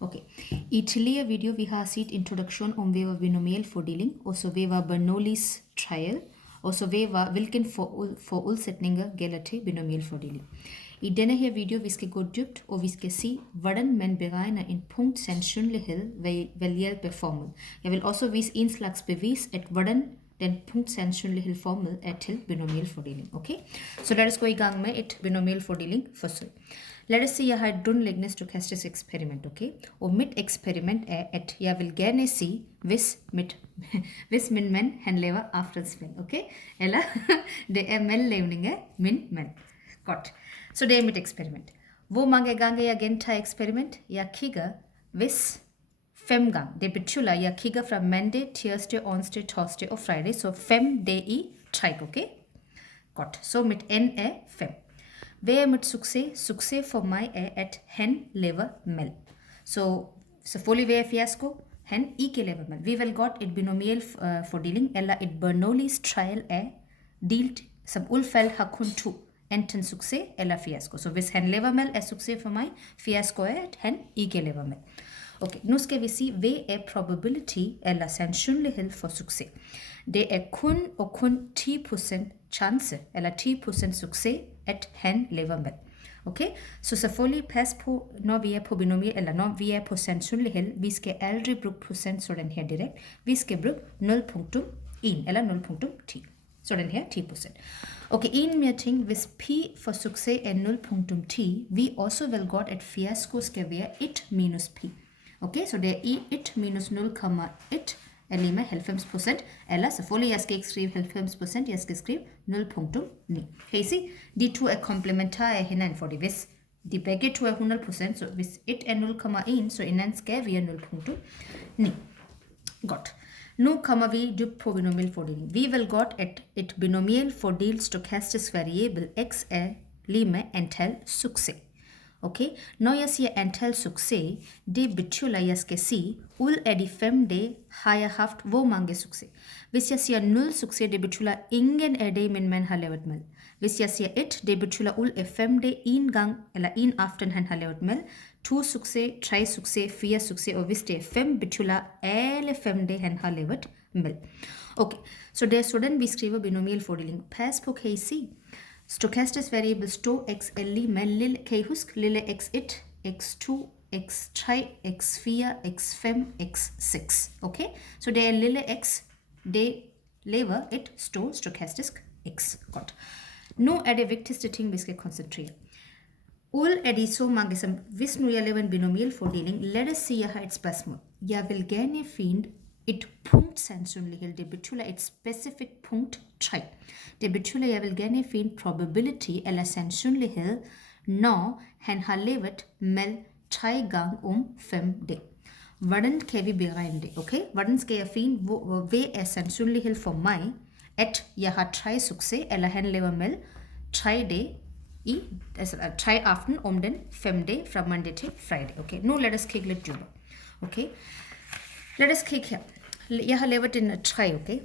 Okay. I tidligere video vi har set introduktion om hvad var binomial fordeling, og så hvad var Bernoullis trial, og så hvad var hvilken forudsætninger gælder til binomial fordeling. I denne her video vi skal gå dybt, og vi skal se, hvordan man beregner en punktsandsynlighed ved hjælp af formel. Jeg vil også vise en slags bevis, at hvordan den punktsandsynlighed formel er til binomial fordeling. Okay? Så lad os gå i gang med et binomial fordeling forsøg. Lad os sige, at jeg har et grundlæggende stokastisk eksperiment, okay? Og mit eksperiment er, at jeg vil gerne se, hvis min mand, han laver aftensmad, okay? Eller det er madlavning af min mand. Godt. Så det er mit eksperiment. Hvor mange gange jeg gentager eksperiment? Jeg kigger, hvis 5 gange. Det betyder, at jeg kigger fra mandag, tirsdag, onsdag, torsdag og fredag. Så 5 dage i træk, okay? Godt. Så mit N er 5. Hvad er mit succes? Succes for mig er, at han laver mad. Så selvfølgelig hvad er fiasko? Han ikke laver mad. Vi vil godt et binomial fordeling, eller et Bernoullis trial er delt, som udfald har kun 2. Enten succes eller fiasko. Så hvis han laver mad er succes for mig, fiasko er, at han ikke laver mad. Okay, nu skal vi se, hvad er probability eller sandsynlighed for succes. Det er kun 10% chance, eller 10% succes, at han laver mad. Okay, så selvfølgelig pas på, når vi er på binomial, eller når vi er på sandsynlighed, vi skal aldrig bruge procent sådan her direkt. Vi skal bruge 0.1 eller 0.10. Så den her 10%. Okay, en mere ting. Hvis pi for succes er 0.10, vi også vil godt, at fiasko skal være 1 minus pi. Okay, så det er 1 minus 0,1 er lige med 90%. Eller selvfølgelig, jeg skal ikke skrive 90%, jeg skal skrive 0.9. Kan I se? De to er komplementære af hinanden, fordi hvis de begge to er 100%, så hvis 1 er 0,1, så hinanden skal være 0.9. Godt. Nu kommer vi dybt på binomial fordeling. Vi vil godt, at et binomial fordelt stokastisk variabel x er lige med antal succes. Okay? Når jeg siger antal succes, det betyder, at jeg skal sige, ud af de 5 dage har jeg haft hvor mange succes. Hvis jeg siger 0 succes, det betyder, at ingen af det min mand har lavet mad. Hvis jeg siger 1, det betyder, ud af 5 dage, en gang eller en aften han har lavet mad. 2 succes, 3 succes, 4 succes, og hvis det er 5, betyder alle 5 dage han har lavet mad. Okay, så det er sådan, vi skriver binomial fordeling. Pas på, kan I se? Stokastisk variabel stå x er lige med lille, kan I huske, lille x1, x2, x3, x4, x5, x6. Okay, så det er lille x, det laver et stort stokastisk x. Godt. Nu er det vigtigste ting, vi skal koncentrere. Ud af de så mange, som hvis nu jeg laver en binomial fordeling, lad os sige, at jeg har et spørgsmål. Jeg vil gerne finde et punkt sandsynlighed. Det betyder et specifikt punkt 3. Det betyder, at jeg vil gerne finde probability eller sandsynlighed, når han har lavet mad 3 gange om 5 dage. Hvordan kan vi beregne det? Okay? Hvordan skal jeg finde, hvad er sandsynlighed for mig, at jeg har 3 succes, eller han laver mad 3 dage, altså 3 aften om den 5 dage fra mandag til fredag. Okay, nu lad os kigge lidt dybere. Okay, lad os kigge her. Jeg har lavet en 3, okay?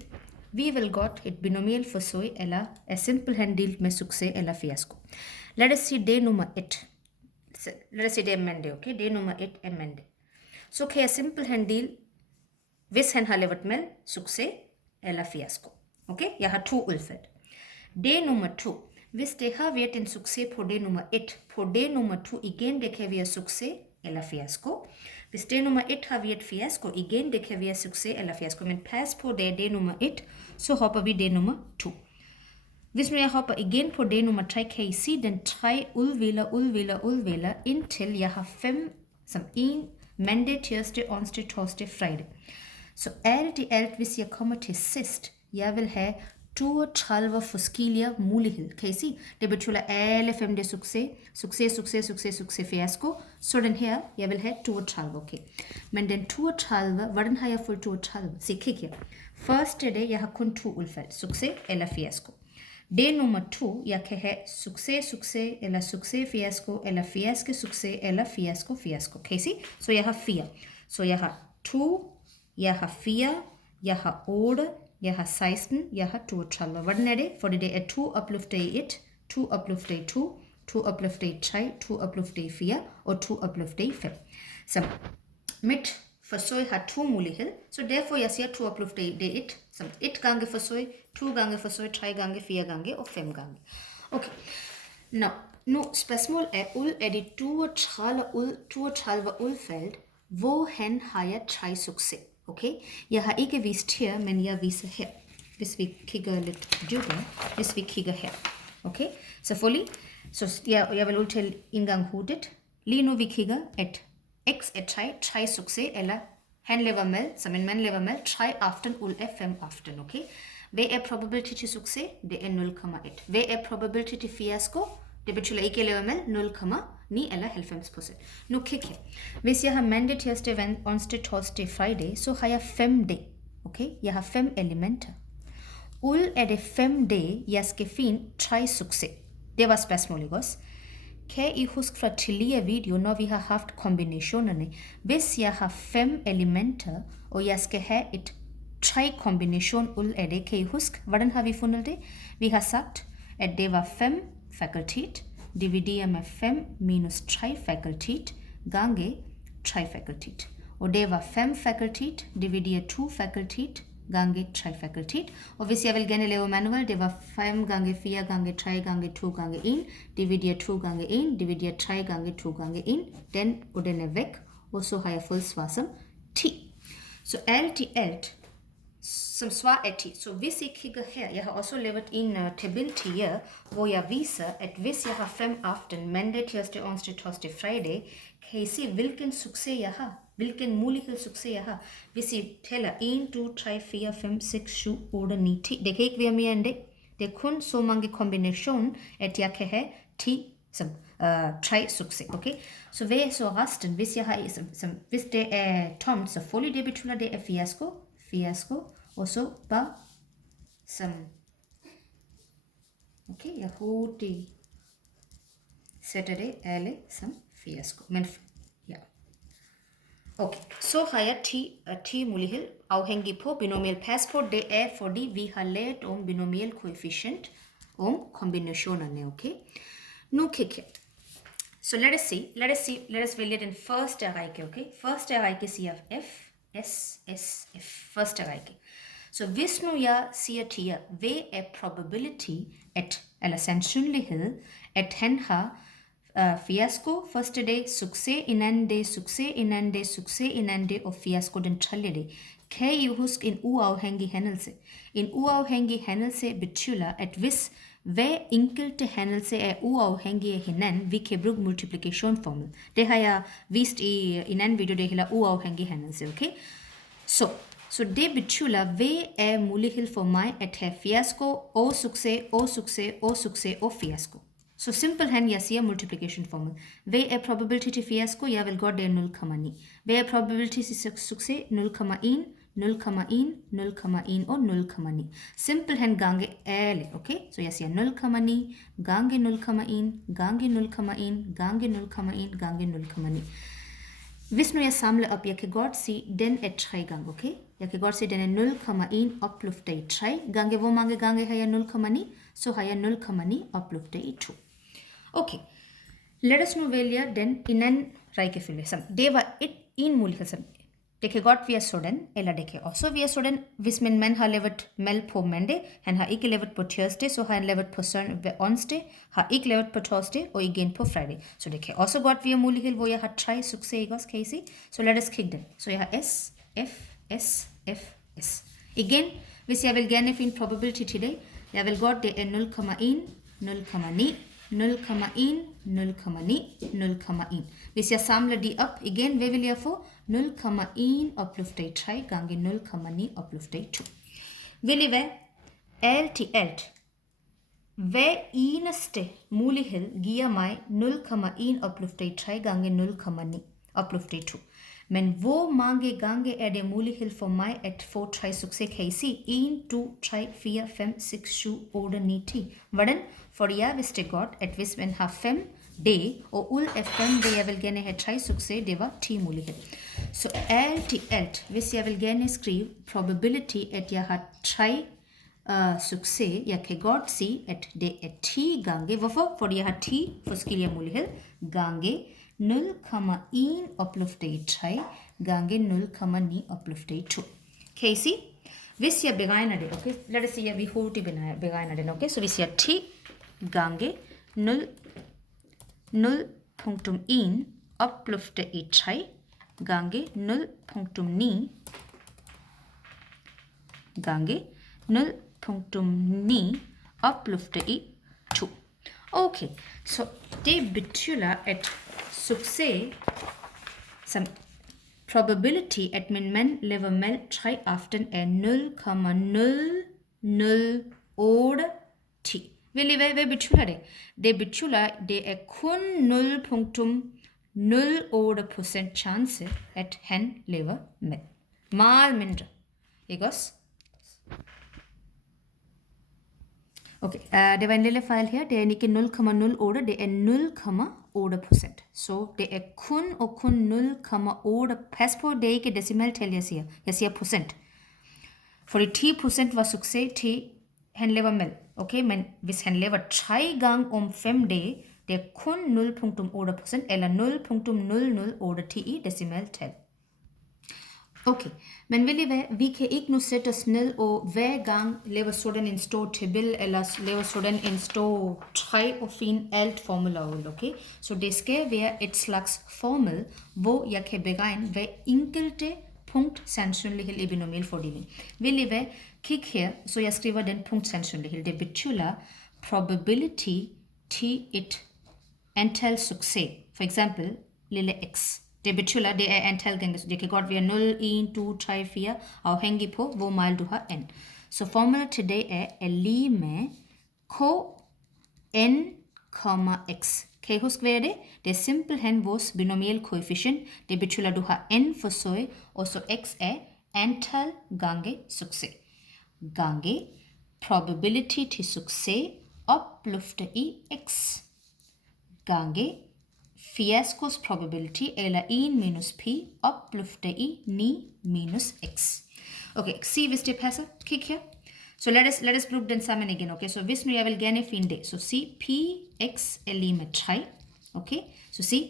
Vi vil godt et binomial forsøg, eller er simpelthen delt med succes eller fiasko. Lad os sige, det er nummer 1. Lad os sige, det er mandag, okay? Det er nummer 1 er mandag. Så kan jeg simpelthen dele, hvis han har lavet med succes eller fiasko. Okay, jeg har 2 udfald. Det er nummer 2. Hvis det har været en succes på det nummer 1, på det nummer 2 igen, det kan være succes eller fiasko. Hvis det nummer 1 har været fiasko, igen, det kan være succes eller fiasko. Men pas på, det er det nummer 1, så hopper vi det nummer 2. Hvis nu jeg hopper igen på det nummer 3, kan I se, den 3 udvælger, indtil jeg har 5 som 1, mandag, tirsdag, onsdag, torsdag, fredag. Så alt i alt, hvis jeg kommer til sidst, jeg vil have 32 forskellige muligheder. Kan I se? Det betyder alle 5 det succes, fiasko. Så den her, jeg vil have 32, okay. Men den 32, hvordan har jeg fået 32? Se, kig her. Første dag, jeg har kun 2 udfald. Succes eller fiasko. Det nummer 2, jeg kan have succes, eller succes, fiasko, eller fiasko, succes, eller fiasko. Kan I se? Så jeg har 4. Så jeg har 2, jeg har 4, jeg har 8, jeg har 16, jeg har 32. Hvordan er det? Fordi det er 2 opløftet i 1, 2 opløftet i 2, 2 opløftet i 3, 2 opløftet i 4 og 2 opløftet i 5. Så Mit forsøg har 2 mulighed, så derfor jeg siger 2 opløfte det er 1. Som 1 gange forsøg, 2 gange forsøg, 3 gange, 4 gange og 5 gange. Okay. Nu spørgsmål er ud af de 32 udfald, hvorhen har jeg 3 succes? Okay? Jeg har ikke vist her, men jeg viser her. Hvis vi kigger lidt dybere, hvis vi kigger her. Okay? Selvfølgelig. Så jeg vil udtale en gang hovedet. Lige nu vi kigger, at X er 3 succes, eller han lever med, som en mand lever med, 3 aften ud af 5 aften, okay? Hvad er probability til succes? Det er 0,1. Hvad er probability til fiasko? Det betyder ikke, at jeg lever med 0,9 eller 90%. Nu kig her. Hvis jeg har mandag, tirsdag, onsdag, torsdag, fredag, så har jeg 5 dage, okay? Jeg har 5 elementer. Ud af det 5 dage, jeg skal finde 3 succes. Det var spørgsmålet, ikke også? Kan I huske fra tidligere video, når vi har haft kombinationerne? Hvis jeg har 5 elementer, og jeg skal have et 3 kombination ud af det, kan I huske, hvordan har vi fundet det? Vi har sagt, at det var 5 fakultet, divideret med 5 minus 3 fakultet, gange 3 fakultet. Og det var 5 fakultet, divideret 2 fakultet, gange 3 fakultet. Og hvis jeg vil gerne lave manuelt, det var 5 gange 4 gange 3 gange 2 gange 1, divideret 2 gange 1, divideret 3 gange 2 gange 1. Den og den er væk, og så har jeg fået svar som 10. Så alt i alt, som svar er 10. Så hvis I kigger her, jeg har også lavet en tabel til jer, hvor jeg viser, at hvis jeg har 5 aften, mandag, tirsdag, onsdag, torsdag, fredag, kan I se, hvilken succes jeg har. Hvilken mulighed succes jeg har. Hvis I tæller 1, 2, 3, 4, 5, 6, 7, 8, 9, 10. Det kan ikke være mere end det. Det er kun så mange kombinationer, at jeg kan have 10 som 3 succes. Okay? Så hvad er så resten? Hvis jeg har, hvis det er tomt, så selvfølgelig det betyder, det er fiasko. Og så bare som, okay, jeg hurtigt sætter det alle som fiasko. Men ja. Okay, så har jeg 10 muligheder afhængig på binomial passport. Det er fordi vi har lært om binomial koefficient, om kombinationerne, okay? Nu kig her. Så lad os vælge den første række, okay? Første række siger F, S, S, F. Første række. Så hvis nu jeg siger til jer, hvad er probability, eller sandsynlighed, at han har fiasko første dag, succes en anden dag, succes en anden dag, succes en anden dag, og fiasko den tredje dag. Kan I huske en uafhængig hændelse? En uafhængig hændelse betyder, at hvis hver enkelte hændelse er uafhængig af hinanden, vi kan bruge multiplikationformel. Det har jeg vist i en anden video, det hedder uafhængig hændelse, okay? Så det betyder, hvad er mulighed for mig at have fiasko og succes og succes og succes og fiasko. Så simpelthen jeg siger multiplication formel. Hvad er probability til fiasko? Jeg vil godt det er 0,9. Hvad er probability til succes? 0,1, 0,1, 0,1 og 0,9. Simpelthen gange alle, okay? Så jeg siger 0,9 gange 0,1 gange 0,1 gange 0,1 gange 0,9. Hvis nu jeg samler op, jeg kan godt se, den er 3 gange, okay? Jeg kan godt se, den er 0,1 opløftet i 3 gange. Hvor mange gange har jeg 0,9? Så har jeg 0,9 opløftet i 2. Okay, lad os nu vælge den i en anden rækkefølge. Det var en mulighed. Det kan godt være sådan, eller det kan også være sådan, hvis min mand har lavet mad på mandag, han har ikke lavet på tirsdag, så har han lavet på onsdag, har ikke lavet på torsdag, og igen på fredag. Så det kan også godt være mulighed, hvor jeg har 3 succes, ikke også, kan I se? Så lad os kigge den. Så jeg har S, F, S, F, S. Igen, hvis jeg vil gerne finde probability til det, jeg vil godt, det er 0,1, 0,9, 0,1, 0,9, 0,1. Hvis jeg samler de op igen, hvad vil jeg få? 0,1 opløftet i 3 gange 0,9 opløftet i 2. Vil I hvad? Alt i alt. Hver eneste mulighed giver mig 0,1 opløftet i 3 gange 0,9 opløftet i 2. Men hvor mange gange er det mulighed for mig at få 3 succes? Kan I se? 1, 2, 3, 4, 5, 6, 7, 8, 9, 10. Hvordan? For jeg vidste godt, at hvis man har 5 dage, og ud af 5 dage, jeg vil gerne have 3 succes, det var 10 muligheder. Så alt i alt, hvis jeg vil gerne skrive probability, at jeg har 3 succes, jeg kan godt se, at det er 10 gange. Hvorfor? Fordi jeg har 10 forskellige muligheder gange 0,1 oppløftet 3 gange 0,9 oppløftet 2. Kan I se? Hvis jeg beregner det, okay? Lad os sige, at vi hurtigt beregner det, okay? Så vi siger 10 gange 0,1 oppløftet 3 gange 0,9 gange 0,9 oppløftet 2. Okay, så det betyder, at succes som probability, at min mand lever med 3 aften er 0,00810. Hvad betyder det? Det betyder, at det er kun 0,08% chance, at han lever med. Meget mindre. Ikke også? Okay, det var en lille fejl her. Det er ikke 0,08, det er 0,8%. Så det er kun 0,8. Pas på, det er ikke decimaltal, jeg siger. Jeg siger procent. Fordi 10% var succes til, han lever med. Okay, men hvis han lever 3 gange om 5 dage, det er kun 0,8% eller 0,008 i decimaltal. Okay, men ved I hvad, vi kan ikke nu sætte os ned og hver gang lave sådan en stor tabel, eller lave sådan en stor træ og finde alt formler ud, okay? Så det skal være et slags formel, hvor jeg kan beregne hver enkelte punkt sandsynlighed i binomial fordeling. Vil I hvad, kig her, så jeg skriver den punkt sandsynlighed. Det betyder probability til et antal succes. For eksempel lille x. Det betyder, at det er antal gange. Så det kan godt være 0, 1, 2, 3, 4, afhængig på, hvor meget du har n. Så formelen til det er lige med k n, x. Kan I huske, hvad er det? Det er simpelthen vores binomial koefficient. Det betyder, at du har n forsøg, og så x er antal gange succes. Gange probability til succes opløftet i x. Gange fiaskos probability, eller 1 minus p, opløftet i 9 minus x. Okay, se hvis det passer. Kig her. Så lad os bruge den sammen igen, okay? Så hvis nu jeg vil gerne finde det, så sig px er lige med 3, okay? Så sig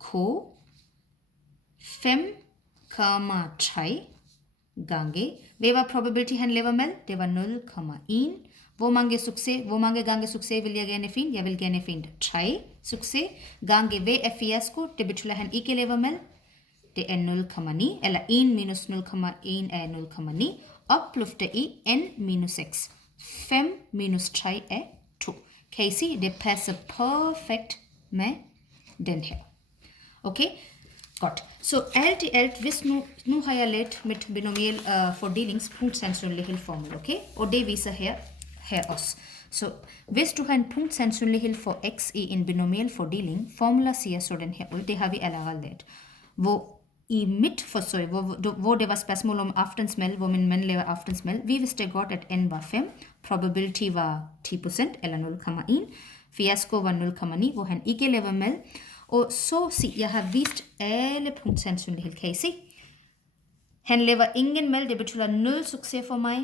k 5,3 gange. Hvad var probability han lever med? Det var 0,1. Hvor mange gange succes vil jeg gerne finde? Jeg vil gerne finde 3 succes. Gange V er fiasko, det betyder, at han ikke lever med. Det er 0,9, eller 1 minus 0,1 er 0,9. Opløftet i n minus x. 5 minus 3 er 2. Kan I se, det passer perfekt med den her. Okay? Godt. Så alt i alt, hvis nu har jeg lært mit binomial fordelingspunkt sandsynlighed formel, okay? Og det viser her også. Så hvis du har en punkt sandsynlighed for x i en binomial fordeling, formula siger sådan her ud, det har vi allerede lært. Hvor i mit forsøg, hvor det var spørgsmål om aftensmad, hvor min mand laver aftensmad, vi vidste godt, at n var 5, probability var 10% eller 0,1, fiasko var 0,9, hvor han ikke laver mad. Og så sig, jeg har vist alle punkt sandsynlighed, kan I se? Han laver ingen mad, det betyder 0 succes for mig,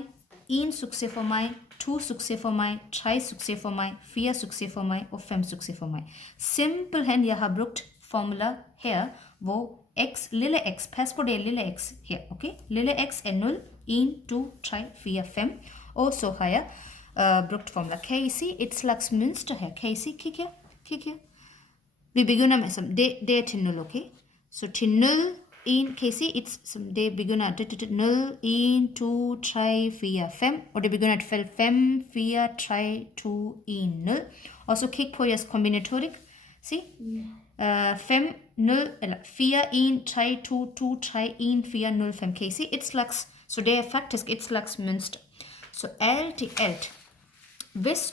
1 succes for mig, 2 succes for mig, 3 succes for mig, 4 succes for mig og 5 succes for mig. Simpelthen, jeg har brugt formula her, hvor x, lille x, pas på det lille x her, okay? Lille x er 0, 1, 2, 3, 4, 5. Og så har jeg brugt formula. Kan I se et slags mønster her? Kan I se? Kig her. Vi begynder med, som det er til 0, okay? Så til 0, 1, kan I se, som det begynder 0, 1, 2, 3, 4, 5, og det begynder at falde 5, 4, 3, 2, 1, 0. Og så kig på jeres kombinatorik. Se? 5, 0, eller 4, 1, 3, 2, 2, 3, 1, 4, 0, 5. Kan I se et slags, så det er faktisk et slags mønster. Så alt i alt, hvis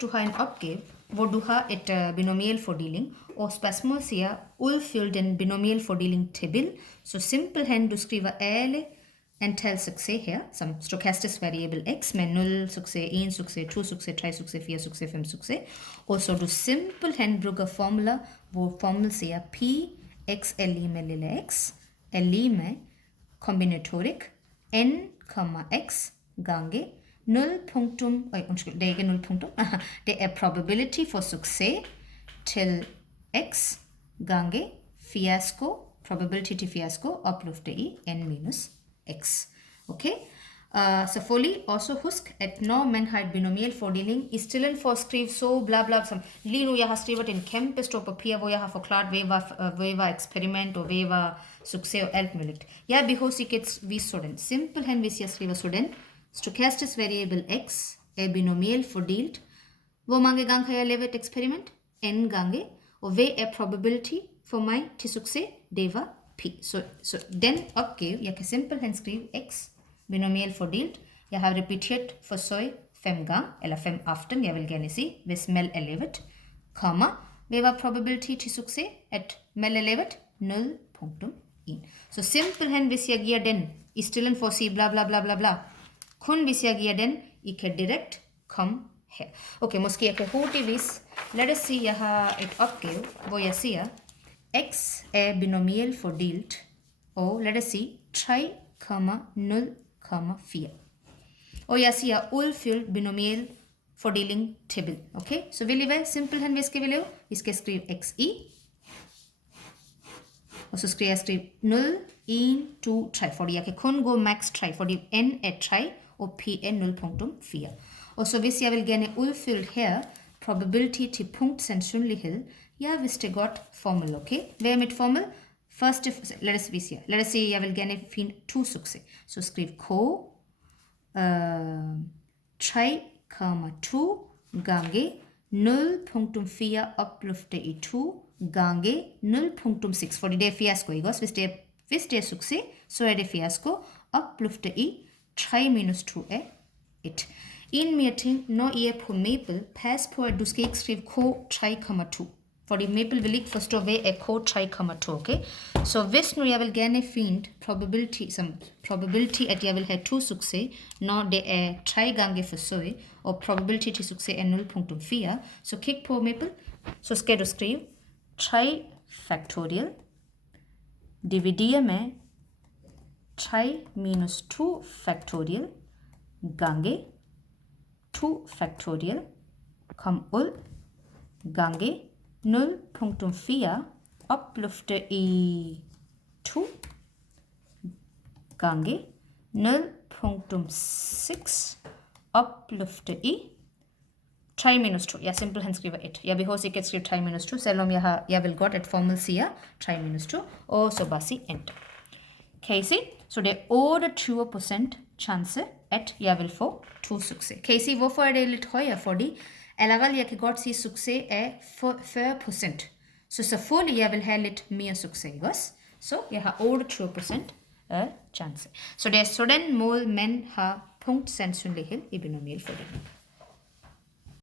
du har en opgave, hvor du har et binomial fordeling, og spørgsmålet siger, udfyld den binomial fordeling tabel, så simpelthen du skriver alle antal succes her, som stochastisk variabel x, med 0 succes, 1 succes, 2 succes, 3 succes, 4 succes, 5 succes, og så du simpelthen bruger formler, hvor formel siger p, x er lige med lille x, er lige med kombinatorik, n, x gange 0 punktum, undskyld, det er ikke 0 punktum, det er probability for succes til x gange fiasko, probability till fiasko, upplufte i n minus x. Okay. Så fully also husk at når man har et binomial fordeling, i stedet for at skrive så bla bla, som lige nu jeg har skrevet en kæmpe stor papir, hvor jeg har forklaret, hvad var eksperiment, og hvad var succes og alt muligt. Jeg behøver ikke at vise sådan. Simpelthen hvis jeg skriver sådan, stochastisk variable x er binomial fordelt. Hvor mange gange har jeg lavet et eksperiment? N gange. Og hvad er probability for mig til succes? Det var p. Så den opgave, jeg kan simpelthen skrive x binomial fordelt. Jeg har repeteret forsøg 5 gange, eller 5 aften, jeg vil gerne sige, hvis mel er lavet, komma, hvad var probability til succes, at mel er lavet? 0,1. Så simpelthen, hvis jeg giver den, i stedet for at sige bla bla bla bla bla, kun hvis jeg giver den, I kan direkte komme her. Okay, måske jeg kan hurtigvis, lad os sige, jeg har et opgave, hvor jeg siger, x er binomial fordelt, og lad os sige, 3,0,4. Og jeg siger udfyld binomial fordeling table. Okay, så vil I hvad? Simpelthen, hvad skal vi lave? Vi skal skrive xi. Og så skal jeg skrive 0, 1, 2, 3. Fordi jeg kan kun gå max 3, fordi n er 3, og p er 0,4. Og så hvis jeg vil gerne udfylde her, probability til punkt sandsynlighed, jeg vidste godt formel, okay? Hvad er mit formel? Første, lad os sige, jeg vil gerne finde 2 succes. Så skriv k 3,2 gange 0,4 opløfte i 2 gange 0,6. Fordi det er fiasko, ikke også? Hvis det er succes, så er det fiasko. Opløfte i 3 minus 2 er 1. En mere ting, når I er på Maple, pas på, at du skal ikke skrive k 3,2. Fordi Maple vil ikke forstå, hvad er k 3,2, okay? Så hvis nu jeg vil gerne finde probability, at jeg vil have 2 succes, når det er 3 gange forsøg, og probability til succes er 0,4, så kig på Maple, så skal du skrive 3 factorial, dividere med 3 minus 2 factorial, gange 2 factorial, kom ud, gange 0,4 opløfte i 2 gange 0,6 opløfte i 3 minus 2. Jeg simpelthen skriver 1. Jeg behøver ikke at skrive 3 minus 2, selvom jeg vil godt, at formel siger 3 minus 2, og så bare sige enter. Kan I se? Så det er 28% chance, at jeg vil få 2 succes. Kan I se, hvorfor er det lidt højere? Fordi allerede jeg kan godt sige, at succes er 40%. Så selvfølgelig jeg vil have lidt mere succes, ikke også? Så jeg har 28% chance. Så det er sådan måde, man har punktsandsynlighed i binomial fordeling.